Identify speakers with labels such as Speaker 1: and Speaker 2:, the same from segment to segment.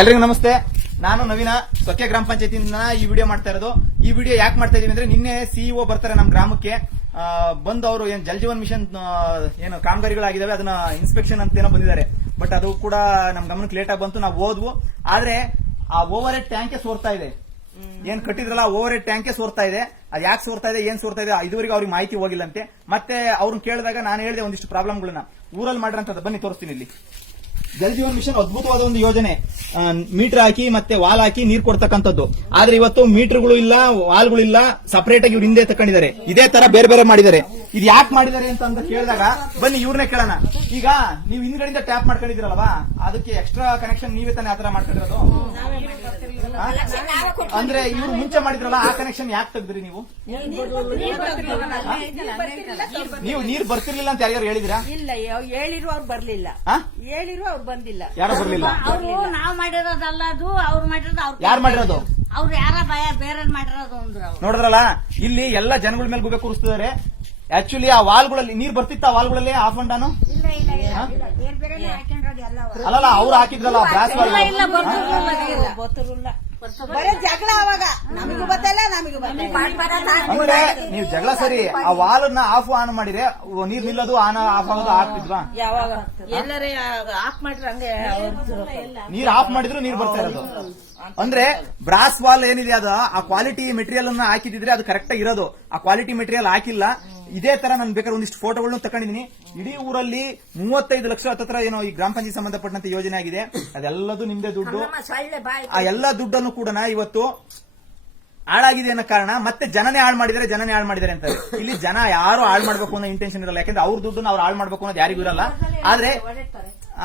Speaker 1: ಎಲ್ರಿಗೂ ನಮಸ್ತೆ. ನಾನು ನವೀನ. ಸೊಕ್ಕೆ ಗ್ರಾಮ ಪಂಚಾಯತಿಯಿಂದ ಈ ವಿಡಿಯೋ ಮಾಡ್ತಾ ಇರೋದು. ಈ ವಿಡಿಯೋ ಯಾಕೆ ಮಾಡ್ತಾ ಇದೀವಿ ಅಂದ್ರೆ ನಿನ್ನೆ ಸಿಇಒ ಬರ್ತಾರೆ ನಮ್ಮ ಗ್ರಾಮಕ್ಕೆ. ಬಂದು ಅವರು ಏನ್ ಜಲ್ ಜೀವನ್ ಮಿಷನ್ ಏನು ಕಾಮಗಾರಿಗಳಾಗಿದಾವೆ ಅದನ್ನ ಇನ್ಸ್ಪೆಕ್ಷನ್ ಅಂತ ಏನೋ ಬಂದಿದ್ದಾರೆ. ಬಟ್ ಅದು ಕೂಡ ನಮ್ ಗಮನಕ್ಕೆ ಲೇಟ್ ಆಗಿ ಬಂತು ನಾವು ಓದ್ವು. ಆದ್ರೆ ಆ ಓವರ್ ಹೆಡ್ ಟ್ಯಾಂಕೆ ಸೋರ್ತಾ ಇದೆ. ಏನ್ ಕಟ್ಟಿದ್ರಲ್ಲ ಓವರ್ ಹೆಡ್ ಟ್ಯಾಂಕೆ ಸೋರ್ತಾ ಇದೆ. ಅದು ಯಾಕೆ ಸೋರ್ತಾ ಇದೆ ಏನ್ ಸೋರ್ತಾ ಇದೆ ಇದುವರೆಗೂ ಅವ್ರಿಗೆ ಮಾಹಿತಿ ಹೋಗಿಲ್ಲಂತೆ. ಮತ್ತೆ ಅವ್ರನ್ನ ಕೇಳಿದಾಗ ನಾನು ಹೇಳಿದೆ ಒಂದಿಷ್ಟು ಪ್ರಾಬ್ಲಮ್ಗಳನ್ನ ಊರಲ್ಲಿ ಮಾಡಿರಂತದ್ದು. ಬನ್ನಿ ತೋರಿಸ್ತೀನಿ ಇಲ್ಲಿ. ಜಲ್ ಜೀವನ್ ಮಿಷನ್ ಅದ್ಭುತವಾದ ಒಂದು ಯೋಜನೆ. ಮೀಟರ್ ಹಾಕಿ ಮತ್ತೆ ವಾಲ್ ಹಾಕಿ ನೀರ್ ಕೊಡ್ತಕ್ಕಂಥದ್ದು. ಆದ್ರೆ ಇವತ್ತು ಮೀಟರ್ಗಳು ಇಲ್ಲ, ವಾಲ್ಗಳು ಇಲ್ಲ ಸಪರೇಟ್ ಆಗಿ ಇವ್ರು ಹಿಂದೆ ತಕೊಂಡಿದ್ದಾರೆ ಇದೇ ತರ ಬೇರೆ ಬೇರೆ ಮಾಡಿದ್ದಾರೆ. ಇದು ಯಾಕೆ ಮಾಡಿದ್ದಾರೆ ಅಂತ ಅಂತ ಕೇಳಿದಾಗ, ಬನ್ನಿ ಇವ್ರನ್ನೇ ಕೇಳೋಣ. ಈಗ ನೀವು ಹಿಂದ್ಗಡೆಯಿಂದ ಟ್ಯಾಪ್ ಮಾಡ್ಕೊಂಡಿದ್ದೀರಲ್ವಾ? ಅದಕ್ಕೆ ಎಕ್ಸ್ಟ್ರಾ ಕನೆಕ್ಷನ್ ನೀವೇ ತಾನೇ ಆತರ ಮಾಡ್ಕೊಂಡಿರೋದು? ಅಂದ್ರೆ ಇವ್ರು ಮುಂಚೆ ಮಾಡಿದ್ರಲ್ಲ ಆ ಕನೆಕ್ಷನ್ ಯಾಕೆ ತೆಗ್ದ್ರಿ ನೀವು? ನೀವು ನೀರ್ ಬರ್ತಿರ್ಲಿಲ್ಲ ಅಂತ ಯಾರ್ಯಾರು ಹೇಳಿದ್ರ?
Speaker 2: ಇಲ್ಲ ಹೇಳಿರು ಅವ್ರು ಬರ್ಲಿಲ್ಲ? ಹೇಳಿರು ಅವ್ರು ಬಂದಿಲ್ಲ.
Speaker 1: ಯಾರು ಬರ್ಲಿಲ್ಲ?
Speaker 3: ಅವರು ನಾವ್ ಮಾಡಿರೋದಲ್ಲ ಅದು ಅವ್ರು ಮಾಡಿರೋದು ಅವ್ರು
Speaker 1: ಯಾರು ಮಾಡಿರೋದು?
Speaker 3: ಅವ್ರು ಯಾರ ಭಯ ಬೇರೆ ಮಾಡಿರೋದು ಅಂದ್ರೆ ಅವ್ರು.
Speaker 1: ನೋಡಿದ್ರಲ್ಲ ಇಲ್ಲಿ ಎಲ್ಲಾ ಜನಗಳ ಮೇಲೆ ಗುಬೆ ಕೂರಿಸ್ತಿದ್ದಾರೆ ಆಕ್ಚುಲಿ ಆ ವಾಲ್ಗಳಲ್ಲಿ ನೀರ್ ಬರ್ತಿತ್ತ ಆ ವಾಲ್ಗಳಲ್ಲಿ ಆಫ್ ಅಂಡ್
Speaker 3: ಅವ್ರು.
Speaker 1: ಅಲ್ಲಲ್ಲ ಅವ್ರು ಹಾಕಿದ್ರಲ್ಲ ಬ್ರಾಸ್ ವಾಲ್.
Speaker 2: ಬರೀ ಜಗಳ ಅವಾಗ. ನಮಗೂ ಬತ್ತಲ್ಲ ನಮಗೂ ಬತ್ತಲ್ಲ.
Speaker 1: ಅಂದ್ರೆ ನೀವು ಜಗಳ ಸರಿ ಆ ವಾಲ್ನ ಆಫ್ ಆನ್ ಮಾಡಿದ್ರೆ ನೀರ್ ನಿಲ್ಲೋದು ಆನ್ ಆಫ್ ಆಗೋದು ಆಗ್ತಿದ್ವಾ?
Speaker 2: ಯಾವಾಗ? ಎಲ್ಲರೇ ಆಫ್ ಮಾಡಿದ್ರೆ ಹಂಗೆ
Speaker 1: ನೀರ್ ಆಫ್ ಮಾಡಿದ್ರು ನೀರ್ ಬರ್ತಾ ಇರೋದು. ಅಂದ್ರೆ ಬ್ರಾಸ್ ವಾಲ್ ಏನಿದೆ ಅದು ಆ ಕ್ವಾಲಿಟಿ ಮೆಟೀರಿಯಲ್ ಅನ್ನ ಹಾಕಿದ್ರೆ ಅದು ಕರೆಕ್ಟ್ ಆಗಿರೋದು ಆ ಕ್ವಾಲಿಟಿ ಮೆಟೀರಿಯಲ್ ಹಾಕಿಲ್ಲ ಇದೇ ತರ ನಾನು ಬೇಕಾದ್ರೆ ಒಂದಿಷ್ಟು ಫೋಟೋಗಳನ್ನು ತಗೊಂಡಿದ್ದೀನಿ ಇಡೀ ಊರಲ್ಲಿ ಮೂವತ್ತೈದು ಲಕ್ಷ ಹತ್ತತ್ರ ಏನೋ ಈ ಗ್ರಾಮ ಪಂಚಾಯತ್ ಸಂಬಂಧಪಟ್ಟಂತ ಯೋಜನೆ ಆಗಿದೆ. ಅದೆಲ್ಲದೂ ನಿಮ್ದೆ ದುಡ್ಡು. ಆ ಎಲ್ಲ ದುಡ್ಡನ್ನು ಕೂಡ ಇವತ್ತು ಹಾಳಾಗಿದೆ ಅನ್ನೋ ಕಾರಣ ಮತ್ತೆ ಜನನೇ ಹಾಳು ಮಾಡಿದರೆ ಜನನೇ ಹಾಳು ಮಾಡಿದ್ದಾರೆ ಅಂತ ಇಲ್ಲಿ ಜನ ಯಾರು ಹಾಳು ಮಾಡ್ಬೇಕು ಅನ್ನೋ ಇಂಟೆನ್ಷನ್ ಇರಲ್ಲ. ಯಾಕಂದ್ರೆ ಅವ್ರ ದುಡ್ಡನ್ನು ಅವ್ರು ಹಾಳು ಮಾಡ್ಬೇಕು ಅನ್ನೋದು ಯಾರಿಗೂ ಇರಲ್ಲ. ಆದ್ರೆ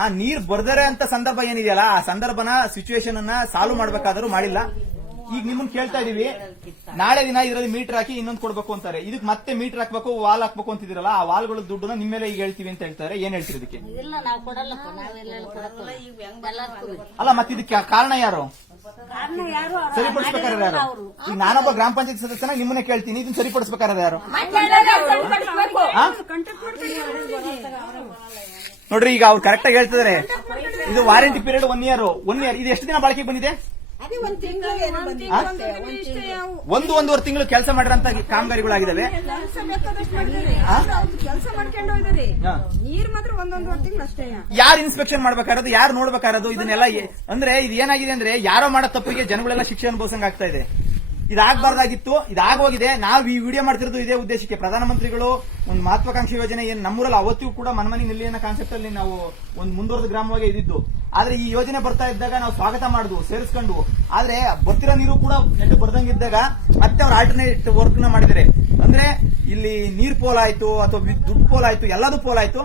Speaker 1: ಆ ನೀರ್ ಬರ್ದರೆ ಅಂತ ಸಂದರ್ಭ ಏನಿದೆಯಲ್ಲ ಆ ಸಂದರ್ಭನ ಸಿಚುವೇಶನ್ ಅನ್ನ ಸಾಲ್ವ್ ಮಾಡ್ಬೇಕಾದ್ರೂ ಮಾಡಿಲ್ಲ. ಈಗ ನಿಮ್ಮನ್ನ ಕೇಳ್ತಾ ಇದೀವಿ. ನಾಳೆ ದಿನ ಇದರಲ್ಲಿ ಮೀಟರ್ ಹಾಕಿ ಇನ್ನೊಂದು ಕೊಡ್ಬೇಕು ಅಂತಾರೆ. ಇದಕ್ಕೆ ಮತ್ತೆ ಮೀಟರ್ ಹಾಕ್ಬೇಕು ವಾಲ್ ಹಾಕ್ಬೇಕು ಅಂತಿದಿರಲ್ಲ ಆ ವಾಲ್ಗಳ ದುಡ್ಡನ್ನ ನಿಮ್ಮ ಮೇಲೆ ಈಗ ಹೇಳ್ತೀವಿ ಅಂತ ಹೇಳ್ತಾರೆ. ಏನ್ ಹೇಳ್ತೀರಿ ಇದಕ್ಕೆ?
Speaker 3: ಇಲ್ಲ ನಾವು ಕೊಡಲ್ಲಪ್ಪ ನಾವೆಲ್ಲ ಕೊಡಕ್ಕಿಲ್ಲ ಎಲ್ಲದಕ್ಕೂ
Speaker 1: ಅಲ್ಲ ಮತ್ತೆ ಇದಕ್ಕೆ ಕಾರಣ ಯಾರು?
Speaker 3: ಕಾರಣ ಯಾರು? ಅವ್ರು
Speaker 1: ಸರಿಪಡಿಸ್ಬೇಕಾದ್ರೆ ಯಾರು? ಈಗ ನಾನೊಬ್ಬ ಗ್ರಾಮ ಪಂಚಾಯತ್ ಸದಸ್ಯನ ನಿಮ್ಮನ್ನ ಕೇಳ್ತೀನಿ ಇದನ್ನ ಸರಿಪಡಿಸ್ಬೇಕಾದ್ರೆ ಯಾರು? ಹಾ? ನೋಡ್ರಿ ಈಗ ಅವ್ರು ಕರೆಕ್ಟ್ ಆಗಿ ಹೇಳ್ತಿದಾರೆ. ಇದು warranty period one year one year ಇದು ಎಷ್ಟು ದಿನ ಬಾಳಿಕೆ ಬಂದಿದೆ?
Speaker 2: ಅದೇ ಒಂದ್ ತಿಂಗಳು
Speaker 1: ಆ? ಒಂದು ಒಂದೂವರೆ ತಿಂಗಳು ಕೆಲಸ ಮಾಡಿರಂತ ಕಾಮಗಾರಿಗಳಾಗಿದ್ದಾವೆ?
Speaker 4: ಕೆಲಸ ಮಾಡ್ಕೊಂಡು ಹೋಗಿದ್ರಿ. ನೀರ್ ಮಾತ್ರ ತಿಂಗಳು ಅಷ್ಟೇ.
Speaker 1: ಯಾರು ಇನ್ಸ್ಪೆಕ್ಷನ್ ಮಾಡ್ಬೇಕಾರದು ಯಾರು ನೋಡ್ಬೇಕಾರದು ಇದನ್ನೆಲ್ಲ ಅಂದ್ರೆ ಇದು ಏನಾಗಿದೆ ಅಂದ್ರೆ ಯಾರೋ ಮಾಡೋ ತಪ್ಪಿಗೆ ಜನಗಳೆಲ್ಲ ಶಿಕ್ಷೆ ಅನುಭವಿಸಂಗ್ ಆಗ್ತಾ ಇದೆ. ಇದಾಗಬಾರ್ದಾಗಿತ್ತು ಇದಾಗೋಗಿದೆ ನಾವು ಈ ವಿಡಿಯೋ ಮಾಡ್ತಿರೋದು ಇದೇ ಉದ್ದೇಶಕ್ಕೆ. ಪ್ರಧಾನಮಂತ್ರಿಗಳು ಒಂದು ಮಹತ್ವಾಕಾಂಕ್ಷಿ ಯೋಜನೆ ಏನ್ ನಮ್ಮೂರಲ್ಲಿ ಅವತ್ತಿಗೂ ಕೂಡ ಮನಮನಿ ನಿಲ್ಲಿ ಅನ್ನೋ ಕಾನ್ಸೆಪ್ಟ್ ಅಲ್ಲಿ ನಾವು ಒಂದು ಮುಂದುವರೆದ ಗ್ರಾಮವಾಗಿ ಇದ್ದಿದ್ದು. ಆದ್ರೆ ಈ ಯೋಜನೆ ಬರ್ತಾ ಇದ್ದಾಗ ನಾವು ಸ್ವಾಗತ ಮಾಡುದು, ಸೇರಿಸ್ಕೊಂಡು. ಆದ್ರೆ ಬರ್ತಿರೋ ನೀರು ಕೂಡ ನೆಟ್ಟು ಬರ್ದಂಗಿದ್ದಾಗ ಮತ್ತೆ ಅವ್ರು ಆಲ್ಟರ್ನೇಟ್ ವರ್ಕ್ನ ಮಾಡಿದರೆ ಅಂದ್ರೆ ಇಲ್ಲಿ ನೀರ್ ಪೋಲ್ ಆಯ್ತು ಅಥವಾ ದುಡ್ಡು ಪೋಲ್ ಆಯ್ತು, ಎಲ್ಲದೂ ಪೋಲ್ ಆಯ್ತು.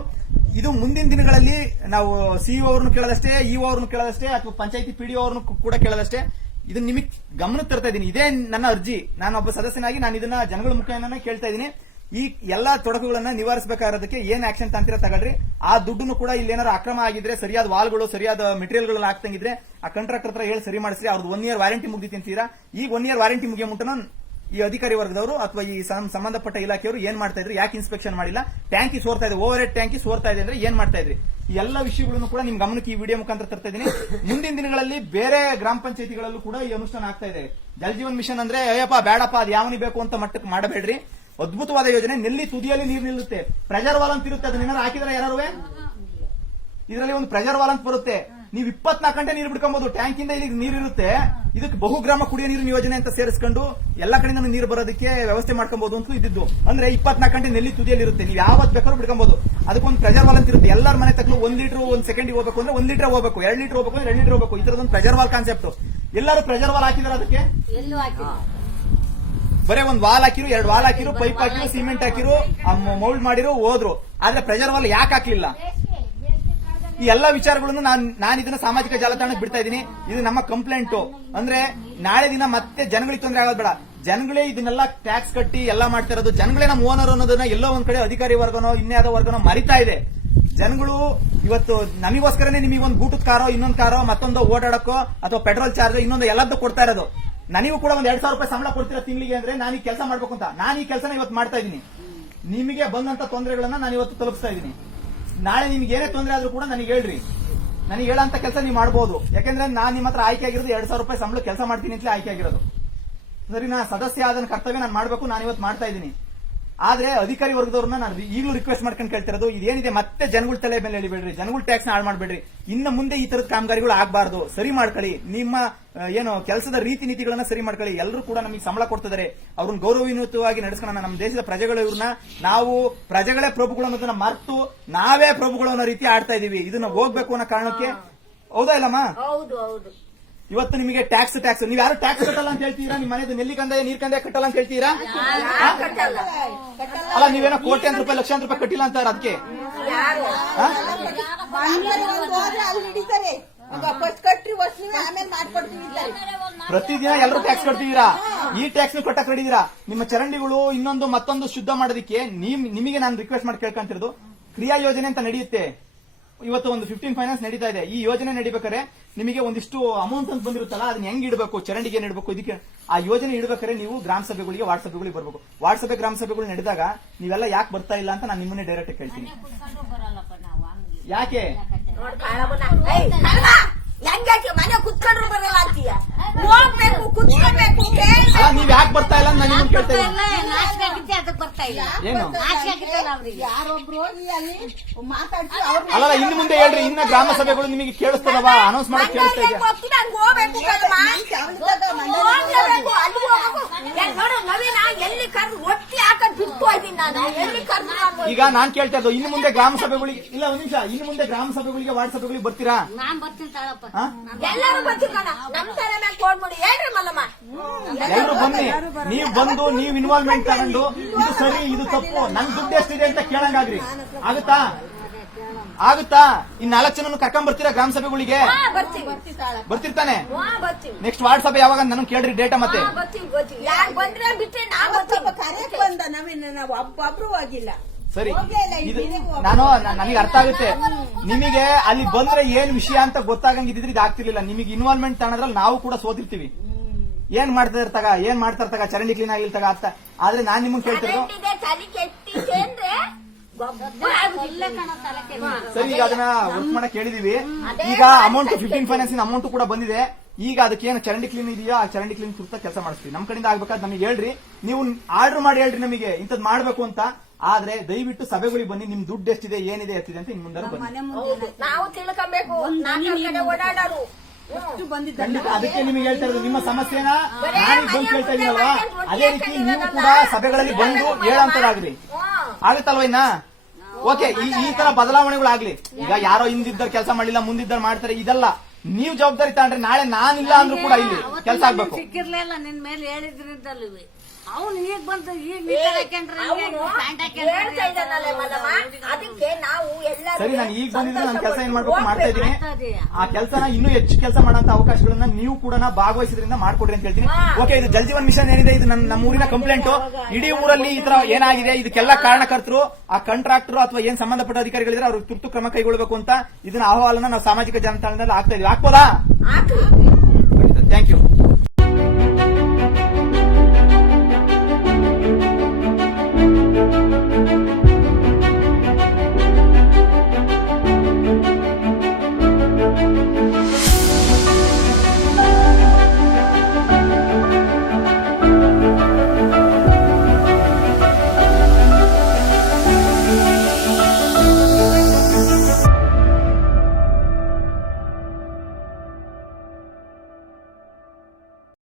Speaker 1: ಇದು ಮುಂದಿನ ದಿನಗಳಲ್ಲಿ ನಾವು ಸಿಇಒ ಅವ್ರನ್ನು ಕೇಳದಷ್ಟೇ ಇಒ ಅವ್ರನ್ನು ಕೇಳದಷ್ಟೇ, ಅಥವಾ ಪಂಚಾಯತಿ ಪಿಡಿಒ ಅವ್ರನ್ನು ಕೂಡ ಕೇಳದಷ್ಟೇ. ಇದನ್ನ ನಿಮಗೆ ಗಮನಕ್ಕೆ ತರ್ತಾ ಇದ್ದೀನಿ. ಇದೇ ನನ್ನ ಅರ್ಜಿ. ನಾನು ಒಬ್ಬ ಸದಸ್ಯನಾಗಿ ನಾನು ಇದನ್ನ ಜನಗಳ ಮುಖೇನ ಕೇಳ್ತಾ ಇದ್ದೀನಿ. ಈ ಎಲ್ಲಾ ತೊಡಕುಗಳನ್ನ ನಿವಾರಿಸಬೇಕಾಗಿರೋದಕ್ಕೆ ಏನ್ ಆಕ್ಷನ್ ತಂತ್ರ ತಗೊಳ್ರಿ. ಆ ದುಡ್ಡನ್ನು ಕೂಡ ಇಲ್ಲಿ ಏನಾದ್ರು ಅಕ್ರಮ ಆಗಿದ್ರೆ, ಸರಿಯಾದ ವಾಲ್ಗಳು, ಸರಿಯಾದ ಮೆಟೀರಿಯಲ್ಗಳನ್ನ ಹಾಕ್ತಂಗಿದ್ರೆ, ಆ ಕಾಂಟ್ರಾಕ್ಟರ್ ಹತ್ರ ಹೇಳಿ ಸರಿ ಮಾಡಿಸ್ರಿ, ಅವ್ರದ್ದು ಒನ್ ಇಯರ್ ವಾರಂಟಿ ಮುಗಿದಿ ತಿಂತೀರಾ ಈಗ ಒನ್ ಇಯರ್ ವಾರಂಟಿ ಮುಗಿಯೋ ಮುಟ್ಟನ ಈ ಅಧಿಕಾರಿ ವರ್ಗದವರು ಅಥವಾ ಈ ಸಂಬಂಧಪಟ್ಟ ಇಲಾಖೆಯವರು ಏನ್ ಮಾಡ್ತಾ ಇದ್ರು? ಯಾಕೆ ಇನ್ಸ್ಪೆಕ್ಷನ್ ಮಾಡಿಲ್ಲ? ಟ್ಯಾಂಕಿ ಸೋರ್ತಾ ಇದೆ ಓವರ್ ಹೆಡ್ ಟ್ಯಾಂಕಿ ಸೋರ್ತಾ ಇದೆ ಅಂದ್ರೆ ಏನ್ ಮಾಡ್ತಾ ಇದ್ರಿ? ಈ ಎಲ್ಲ ವಿಷಯಗಳನ್ನು ಕೂಡ ನಿಮ್ ಗಮನಕ್ಕೆ ಈ ವಿಡಿಯೋ ಮುಖಾಂತರ ತರ್ತಾ ಇದ್ದೀನಿ ಮುಂದಿನ ದಿನಗಳಲ್ಲಿ ಬೇರೆ ಗ್ರಾಮ ಪಂಚಾಯತಿಗಳಲ್ಲೂ ಕೂಡ ಈ ಅನುಷ್ಠಾನ ಆಗ್ತಾ ಇದೆ. ಜಲ್ ಜೀವನ್ ಮಿಷನ್ ಅಂದ್ರೆ, ಅಯ್ಯಪ್ಪ ಬೇಡಪ್ಪ ಅದು ಯಾವನಿ ಬೇಕು ಅಂತ ಮಟ್ಟಕ್ಕೆ ಮಾಡಬೇಡ್ರಿ. ಅದ್ಭುತವಾದ ಯೋಜನೆ. ನೆಲ್ಲಿ ತುದಿಯಲ್ಲಿ ನೀರು ನಿಲ್ಲುತ್ತೆ. ಪ್ರೆಷರ್ ವಾಲ್ ಅಂತ ಇರುತ್ತೆ. ಅದನ್ನ ಹಾಕಿದ್ರೆ ಯಾರು ಇದರಲ್ಲಿ ಒಂದು ಪ್ರೆಷರ್ ವಾಲ್ ಅಂತ ಬರುತ್ತೆ. ನೀವು ಇಪ್ಪತ್ನಾಲ್ಕು ಗಂಟೆ ನೀರು ಬಿಡ್ಕೊಬಹುದು ಟ್ಯಾಂಕ್ ಇಂದ ಇಲ್ಲಿ ನೀರು ಇರುತ್ತೆ. ಇದಕ್ಕೆ ಬಹುಗ್ರಾಮ ಕುಡಿಯೋ ನೀರಿನ ಯೋಜನೆ ಅಂತ ಸೇರಿಸ್ಕೊಂಡು ಎಲ್ಲ ಕಡೆಯಿಂದ ನೀರು ಬರೋದಕ್ಕೆ ವ್ಯವಸ್ಥೆ ಮಾಡ್ಕೊಬಹುದು ಅಂತ ಇದ್ದಿದ್ದು. ಅಂದ್ರೆ ಇಪ್ಪತ್ನಾಲ್ಕು ಗಂಟೆ ನೆಲ್ಲಿ ತುದಿಯಲ್ಲಿ ಇರುತ್ತೆ. ನೀವು ಯಾವತ್ ಬೇಕಾದ್ರೂ ಬಿಡ್ಕೊಬಹುದು ಅದಕ್ಕೊಂದು ಪ್ರೆಜರ್ ವಾಲ್ ಅಂತ ಇರುತ್ತೆ. ಎಲ್ಲರ ಮನೆ ತಕ್ಕಲು ಒಂದ್ ಲೀಟರ್ ಒಂದ್ ಸೆಕೆಂಡ್ ಹೋಗಬೇಕು ಅಂದ್ರೆ ಒಂದ್ ಲೀಟರ್ ಹೋಗಬೇಕು. ಎರಡ್ ಲೀಟರ್ ಹೋಗಬೇಕು ಎರಡ್ ಲೀಟರ್ ಹೋಗಬೇಕು. ಈ ತರದೊಂದು ಪ್ರೆಜರ್ ವಾಲ್ ಕಾನ್ಸೆಪ್ಟ್ ಎಲ್ಲರೂ ಪ್ರೆಜರ್ ವಾಲ್ ಹಾಕಿದ್ರೆ ಅದಕ್ಕೆ? ಬರೇ ಒಂದ್ ವಾಲ್ ಹಾಕಿರು, ಎರಡು ವಾಲ್ ಹಾಕಿರು, ಪೈಪ್ ಹಾಕಿರು, ಸಿಮೆಂಟ್ ಹಾಕಿರು ಮೌಲ್ಡ್ ಮಾಡಿರು, ಹೋದ್ರು. ಆದ್ರೆ ಪ್ರೆಜರ್ ವಾಲ್ ಯಾಕೆ ಹಾಕ್ಲಿಲ್ಲ? ಈ ಎಲ್ಲಾ ವಿಚಾರಗಳನ್ನು ನಾನು ನಾನು ಇದನ್ನ ಸಾಮಾಜಿಕ ಜಾಲತಾಣಕ್ಕೆ ಬಿಡ್ತಾ ಇದ್ದೀನಿ. ಇದು ನಮ್ಮ ಕಂಪ್ಲೇಂಟ್ ಅಂದ್ರೆ ನಾಳೆ ದಿನ ಮತ್ತೆ ಜನಗಳಿಗೆ ತೊಂದರೆ ಆಗೋದು ಬೇಡ. ಜನಗಳೇ ಇದನ್ನೆಲ್ಲ ಟ್ಯಾಕ್ಸ್ ಕಟ್ಟಿ ಎಲ್ಲ ಮಾಡ್ತಾ ಇರೋದು. ಜನಗಳೇ ನಮ್ಮ ಓನರ್ ಅನ್ನೋದನ್ನ ಎಲ್ಲೋ ಒಂದ್ ಕಡೆ ಅಧಿಕಾರಿ ವರ್ಗನೋ ಇನ್ಯಾವುದೋ ವರ್ಗನೋ ಮರಿತಾ ಇದೆ. ಜನಗಳು ಇವತ್ತು ನಮಗೋಸ್ಕರನೇ ನಿಮಗೆ ಒಂದು ಗೂಟದ ಕಾರೋ, ಇನ್ನೊಂದು ಕಾರೋ, ಮತ್ತೊಂದು ಓಡಾಡಕ್ಕೋ ಅಥವಾ ಪೆಟ್ರೋಲ್ ಚಾರ್ಜ್ ಇನ್ನೊಂದು ಎಲ್ಲದ್ದು ಕೊಡ್ತಾ ಇರೋದು. ನನಗೂ ಕೂಡ ಒಂದ್ ಎರಡ್ ಸಾವಿರ ರೂಪಾಯಿ ಸಂಬಳ ಕೊಡ್ತೀರಾ ತಿಂಗಳಿಗೆ ಅಂದ್ರೆ ನಾನು ಈ ಕೆಲಸ ಮಾಡ್ಬೇಕು ಅಂತ. ನಾನು ಈ ಕೆಲಸನ ಇವತ್ತು ಮಾಡ್ತಾ ಇದೀನಿ ನಿಮಗೆ ಬಂದಂತ ತೊಂದರೆಗಳನ್ನ ನಾನು ಇವತ್ತು ತಲುಪಿಸ್ತಾ ಇದ್ದೀನಿ. ನಾಳೆ ನಿಮ್ಗೆ ಏನೇ ತೊಂದರೆ ಆದ್ರೂ ಕೂಡ ನನಗೆ ಹೇಳ್ರಿ. ನನಗೆ ಹೇಳಂತ ಕೆಲಸ ನೀವು ಮಾಡಬಹುದು ಯಾಕಂದ್ರೆ ನಾನು ನಿಮ್ಮ ಹತ್ರ ಆಯ್ಕೆ ಆಗಿರೋದು ಎರಡ್ ಸಾವಿರ ರೂಪಾಯಿ ಸಂಬಳ ಕೆಲಸ ಮಾಡ್ತೀನಿ ಅಂತಲೇ ಆಯ್ಕೆ ಆಗಿರೋದು. ಸರಿ, ನಾ ಸದಸ್ಯ ಆದ ಕರ್ತವ್ಯ ನಾನು ಮಾಡಬೇಕು, ನಾನು ಇವತ್ತು ಮಾಡ್ತಾ ಇದ್ದೀನಿ. ಆದ್ರೆ ಅಧಿಕಾರಿ ವರ್ಗದವ್ರನ್ನ ನಾನು ಈಗಲೂ ರಿಕ್ವೆಸ್ಟ್ ಮಾಡ್ಕೊಂಡು ಕೇಳ್ತಿರೋದು ಇದೇನಿದೆ ಮತ್ತೆ ಜನಗಳ ತಲೆ ಮೇಲೆ ಎಳಿಬೇಡ್ರಿ ಜನಗಳ ಟ್ಯಾಕ್ಸ್ ಹಾಳು ಮಾಡಬೇಡ್ರಿ. ಇನ್ನು ಮುಂದೆ ಈ ತರದ ಕಾಮಗಾರಿಗಳು ಆಗಬಾರ್ದು. ಸರಿ ಮಾಡ್ಕೊಳ್ಳಿ. ನಿಮ್ಮ ಏನು ಕೆಲಸದ ರೀತಿ ನೀತಿಗಳನ್ನ ಸರಿ ಮಾಡ್ಕೊಳ್ಳಿ. ಎಲ್ಲರೂ ಕೂಡ ನಮಗೆ ಸಂಬಳ ಕೊಡ್ತಿದ್ದಾರೆ ಅವ್ರನ್ನ ಗೌರವಯುತವಾಗಿ ನಡೆಸ್ಕೊಳ್ಳೋಣ ನಮ್ಮ ದೇಶದ ಪ್ರಜೆಗಳು ಇವ್ರನ್ನ ನಾವು ಪ್ರಜೆಗಳೇ ಪ್ರಭುಗಳು ಅನ್ನೋದನ್ನ ಮರ್ತು ನಾವೇ ಪ್ರಭುಗಳು ಅನ್ನೋ ರೀತಿ ಆಡ್ತಾ ಇದೀವಿ. ಇದನ್ನ ಹೋಗ್ಬೇಕು ಅನ್ನೋ ಕಾರಣಕ್ಕೆ ಹೌದಾ ಇಲ್ಲಮ್ಮ? ಇವತ್ತು ನಿಮಗೆ ಟ್ಯಾಕ್ಸ್ ಟ್ಯಾಕ್ಸ್ ನೀವು ಯಾರು ಟ್ಯಾಕ್ಸ್ ಕಟ್ಟಲ್ಲ ಅಂತ ಹೇಳ್ತೀರಾ? ನಿಮ್ಮ ಮನೆಯದು ನೆಲ್ಲಿ ಕಂದಾಯ ನೀರ್ ಕಂದಾಯ ಕಟ್ಟಲ್ಲ ಅಂತ ಹೇಳ್ತೀರಾ? ಅಲ್ಲ ನೀವೇನೋ ಅಂತ ರೂಪಾಯಿ ಲಕ್ಷಾಂತರ ರೂಪಾಯಿ ಕಟ್ಟಿಲ್ಲ ಅಂತಾರ ಅದಕ್ಕೆ. ಪ್ರತಿದಿನ ಎಲ್ಲರೂ ಟ್ಯಾಕ್ಸ್ ಕಟ್ತಿದ್ದೀರಾ? ಈ ಟ್ಯಾಕ್ಸ್ ಕಟ್ಟಕ್ ರೆಡಿದೀರಾ ನಿಮ್ಮ ಚರಂಡಿಗಳು ಇನ್ನೊಂದು ಮತ್ತೊಂದು ಶುದ್ಧ ಮಾಡೋದಕ್ಕೆ ನಿಮಗೆ ನಾನು ರಿಕ್ವೆಸ್ಟ್ ಮಾಡಿ ಕೇಳ್ಕೊಂತಿರೋದು. ಕ್ರಿಯಾ ಯೋಜನೆ ಅಂತ ನಡೆಯುತ್ತೆ. ಇವತ್ತು ಒಂದು ಫಿಫ್ಟೀನ್ ಫೈನಾನ್ಸ್ ನಡೀತಾ ಇದೆ. ಈ ಯೋಜನೆ ನಡಿಬೇಕಾದ್ರೆ ನಿಮಗೆ ಒಂದಿಷ್ಟು ಅಮೌಂಟ್ ಅಂತ ಬಂದಿರುತ್ತಲ್ಲ ಅದನ್ನ ಹೆಂಗ್ ಇಡಬೇಕು? ಚರಂಡಿಗೆ ಏನ್ ಇಡಬೇಕು? ಇದಕ್ಕೆ ಆ ಯೋಜನೆ ಇಡಬೇಕಾದ್ರೆ ನೀವು ಗ್ರಾಮ ಸಭೆಗಳಿಗೆ ವಾರ್ಡ್ ಸಭೆಗಳಿಗೆ ಬರಬೇಕು. ವಾರ್ಡ್ ಸಭೆ ಗ್ರಾಮ ಸಭೆಗಳು ನಡೆದಾಗ ನೀವೆಲ್ಲ ಯಾಕೆ ಬರ್ತಾ ಇಲ್ಲ ಅಂತ ನಾನು ನಿಮ್ಮನ್ನೇ ಡೈರೆಕ್ಟ್ ಕೇಳ್ತೀನಿ. ಯಾಕೆ?
Speaker 2: ಕುತ್ಕೊಬೇಕು.
Speaker 1: ಅಲ್ಲ ನೀವ್ ಯಾಕೆ ಬರ್ತಾ ಇಲ್ಲ ನಾನು ನಿಮ್ಮನ್ನ ಕೇಳ್ತಾ ಇದ್ದೀನಿ
Speaker 3: ನಾಚಿಕೆ ಆಗಿದ್ದೆ ಅದಕ್ಕೆ ಬರ್ತಾ ಇಲ್ಲ
Speaker 1: ಏನು
Speaker 3: ನಾಚಿಕೆ ಆಗಿದ್ದಲ್ಲ ಅವ್ರಿಗೆ
Speaker 2: ಯಾರೊಬ್ರು ಅಲ್ಲಿ
Speaker 1: ಇನ್ನು ಮುಂದೆ ಹೇಳ್ರಿ ಇನ್ನ ಗ್ರಾಮ ಸಭೆಗಳು ನಿಮಗೆ ಕೇಳಿಸ್ತದವ ಅನೌನ್ಸ್ ಮಾಡಕ್ ಕೇಳಿಸ್ತಾ ಇದೆಯಾ
Speaker 2: ಹೋಗ್ತೀನಿ, ಹಂಗ್ ಹೋಗ್ಬೇಕು ಕಣಮ್ಮ. ಹೋಗ್ಲೇಬೇಕು, ಅಲ್ಲಿ ಹೋಗ್ಬೇಕು. ಏ, ನೋಡು ನವೀನ ಎಲ್ಲಿ ಕರ್ದು ಒಟ್ಟಿ ಹಾಕದ್ ಬಿಟ್ಟು ಹೋಯ್ತೀನಿ ನಾನು? ಎಲ್ಲಿ ಕರ್ದು ನಾನು
Speaker 1: ಈಗ ನಾನ್ ಕೇಳ್ತಾ ಇದ್ದು ಇನ್ನು ಮುಂದೆ ಗ್ರಾಮ ಸಭೆಗಳಿಗೆ ಇಲ್ಲ ಒಂದ್ ನಿಮಿಷ ಇನ್ನು ಮುಂದೆ ಗ್ರಾಮ ಸಭೆಗಳಿಗೆ ವಾರ್ಡ್ ಸಭೆಗಳಿಗೆ ಬರ್ತೀರಾ?
Speaker 3: ನಾನ್ ಬರ್ತೀನಿ ತಾಳಪ್ಪ?
Speaker 2: ಎಲ್ಲರೂ ನಮ್ ತಲೆ ಮೇಲೆ ಹೇಳ್ರಿ ಮಲ್ಲಮ್ಮ.
Speaker 1: ಎಲ್ರು ಬನ್ನಿ. ನೀವು ಬಂದು ನೀವು ಇನ್ವಾಲ್ವ್ಮೆಂಟ್ ತಗೊಂಡು ಇದು ಸರಿ ಇದು ತಪ್ಪು ನನ್ ದುಡ್ಡು ಎಷ್ಟಿದೆ ಅಂತ ಕೇಳಂಗಾಗ್ರಿ. ಆಗುತ್ತಾ? ಆಗುತ್ತಾ? ಇನ್ ನಾಲ್ಕು ಜನ ಕರ್ಕೊಂಡ್ ಬರ್ತೀರಾ ಗ್ರಾಮ ಸಭೆಗಳಿಗೆ?
Speaker 2: ಹಾ, ಬರ್ತೀವಿ.
Speaker 1: ಬರ್ತಿರ್ತಾನೆ?
Speaker 2: ಹಾ, ಬರ್ತೀವಿ.
Speaker 1: ನೆಕ್ಸ್ಟ್ ವಾರ್ಡ್ ಸಭೆ ಯಾವಾಗ ನನಗೆ ಕೇಳ್ರಿ ಡೇಟಾ ಮತ್ತೆ.
Speaker 2: ಹಾ, ಬರ್ತೀವಿ ಬರ್ತೀವಿ. ಯಾರು ಬಂದ್ರೆ ಬಿಟ್ರೆ ಕರೆಕ್ಟ್ ಬಂದ ನಾವು ಒಬ್ಬೊಬ್ರು ಹೋಗಿಲ್ಲ
Speaker 1: ಸರಿ. ಇದು ನಾನು ನನಗೆ ಅರ್ಥ ಆಗುತ್ತೆ. ನಿಮಗೆ ಅಲ್ಲಿ ಬಂದ್ರೆ ಏನ್ ವಿಷಯ ಅಂತ ಗೊತ್ತಾಗಂಗಿದ್ರೆ ಇದು ಆಗ್ತಿರ್ಲಿಲ್ಲ. ನಿಮಗೆ ಇನ್ವಾಲ್ವ್ಮೆಂಟ್ ತಾಣದ್ರಲ್ಲಿ ನಾವು ಕೂಡ ಸೋತಿರ್ತೀವಿ. ಏನ್ ಮಾಡ್ತಾ ಇರ್ತಾಗ ಏನ್ ಮಾಡ್ತಾ ಇರ್ತಾಗ ಚರಂಡಿ ಕ್ಲೀನ್ ಆಗಿಲ್ತಾಗ ಅಂತ. ಆದ್ರೆ ನಾನ್ ನಿಮ್ಗೆ
Speaker 3: ಕೇಳ್ತಿರೋ.
Speaker 1: ಸರಿ ಈಗ ಅದನ್ನ ವರ್ಕ್ ಮಾಡಕ್ ಹೇಳಿದೀವಿ. ಈಗ ಅಮೌಂಟ್ ಫಿಫ್ಟೀನ್ ಫೈನಾನ್ಸಿನ ಅಮೌಂಟ್ ಕೂಡ ಬಂದಿದೆ. ಈಗ ಅದಕ್ಕೆ ಏನು ಚರಂಡಿ ಕ್ಲೀನ್ ಇದೆಯಾ? ಆ ಚರಂಡಿ ಕ್ಲೀನ್ ಕುರಿತ ಕೆಲಸ ಮಾಡಿಸ್ತೀವಿ. ನಮ್ಮ ಕಡೆಯಿಂದ ಆಗ್ಬೇಕಾದ್ರೆ ನಮಗೆ ಹೇಳ್ರಿ. ನೀವು ಆರ್ಡರ್ ಮಾಡಿ ಹೇಳ್ರಿ ನಮಗೆ. ಇಂಥದ್ ಮಾಡ್ಬೇಕು ಅಂತ. ಆದ್ರೆ ದಯವಿಟ್ಟು ಸಭೆಗಳಿಗೆ ಬನ್ನಿ. ನಿಮ್ ದುಡ್ಡು ಎಷ್ಟಿದೆ ಏನಿದೆ ಎತ್ತಿದೆ ಅಂತ ಇನ್ ಮುಂದೆ
Speaker 2: ನಾವು ತಿಳ್ಕೊಬೇಕು. ಓಡಾಡೋರು.
Speaker 1: ಖಂಡಿತ. ಅದಕ್ಕೆ ನಿಮಗೆ ಹೇಳ್ತಾ ಇರೋದು ನಿಮ್ಮ ಸಮಸ್ಯೆನ ನಾನು ಬಂದು ಕೇಳ್ತಾ ಇದೀನಲ್ವಾ? ಅದೇ ರೀತಿ ನೀವು ಕೂಡ ಸಭೆಗಳಲ್ಲಿ ಬಂದು
Speaker 2: ಹೇಳಂತರಾಗ್ರಿ.
Speaker 1: ಆಗುತ್ತಲ್ವ ಇನ್ನ? ಓಕೆ ಈ ಈ ತರ ಬದಲಾವಣೆಗಳಾಗ್ಲಿ. ಈಗ ಯಾರೋ ಹಿಂದಿದ್ದರ್ ಕೆಲಸ ಮಾಡಿಲ್ಲ ಮುಂದಿದ್ದರ್ ಮಾಡ್ತಾರೆ ಇದಲ್ಲ. ನೀವು ಜವಾಬ್ದಾರಿ ತಗೊಂಡ್ರೆ ನಾಳೆ ನಾನಿಲ್ಲ ಅಂದ್ರೂ ಕೂಡ ಇಲ್ಲಿ ಕೆಲಸ ಆಗ್ಬೇಕು.
Speaker 3: ಸಿಕ್ಕಿರ್ಲಿಲ್ಲ ನಿನ್ ಮೇಲೆ ಹೇಳಿದ್ರಿಂದಲ್ವ ಅವ್ನು ಈಗ ಬಂದು ಈಗ
Speaker 2: ಹೇಳ್ತಾ ಇದ್ದಾನಲ್ಲ ಮಲ್ಲಮ್ಮ? ಅದಕ್ಕೆ ನಾವು
Speaker 1: ಸರಿ ನಾನು ಈಗ ಬಂದಿದ್ರೆ ನನ್ನ ಕೆಲಸ ಏನ್ ಮಾಡ್ಬೇಕು ಮಾಡ್ತಾ ಇದ್ದೀನಿ. ಆ ಕೆಲಸನ ಇನ್ನೂ ಹೆಚ್ಚು ಕೆಲಸ ಮಾಡುವಂತ ಅವಕಾಶಗಳನ್ನ ನೀವು ಕೂಡ ಭಾಗವಹಿಸಿದ್ರಿಂದ ಮಾಡ್ಕೊಡ್ರಿ ಅಂತ ಹೇಳ್ತೀನಿ. ಓಕೆ ಇದು ಜಲ್ ಜೀವನ್ ಮಿಷನ್ ಏನಿದೆ? ಇದು ನನ್ನ ನಮ್ಮ ಊರಿನ ಕಂಪ್ಲೇಂಟ್ ಇಡೀ ಊರಲ್ಲಿ ಈ ತರ ಏನಾಗಿದೆ? ಇದಕ್ಕೆಲ್ಲ ಕಾರಣಕರ್ತರು ಆ ಕಾಂಟ್ರಾಕ್ಟರ್ ಅಥವಾ ಏನ್ ಸಂಬಂಧಪಟ್ಟ ಅಧಿಕಾರಿಗಳಿದ್ರೆ ಅವ್ರಿಗೆ ತುರ್ತು ಕ್ರಮ ಕೈಗೊಳ್ಳಬೇಕು ಅಂತ ಇದನ್ನ ಅಹವಾಲನ್ನ ನಾವು ಸಾಮಾಜಿಕ ಜಾಲತಾಣದಲ್ಲಿ ಹಾಕ್ತಾ ಇದೀವಿ. ಹಾಕ್ಬೋದಾ?
Speaker 2: ಹಾಕ್ಲಿ.
Speaker 1: Thank you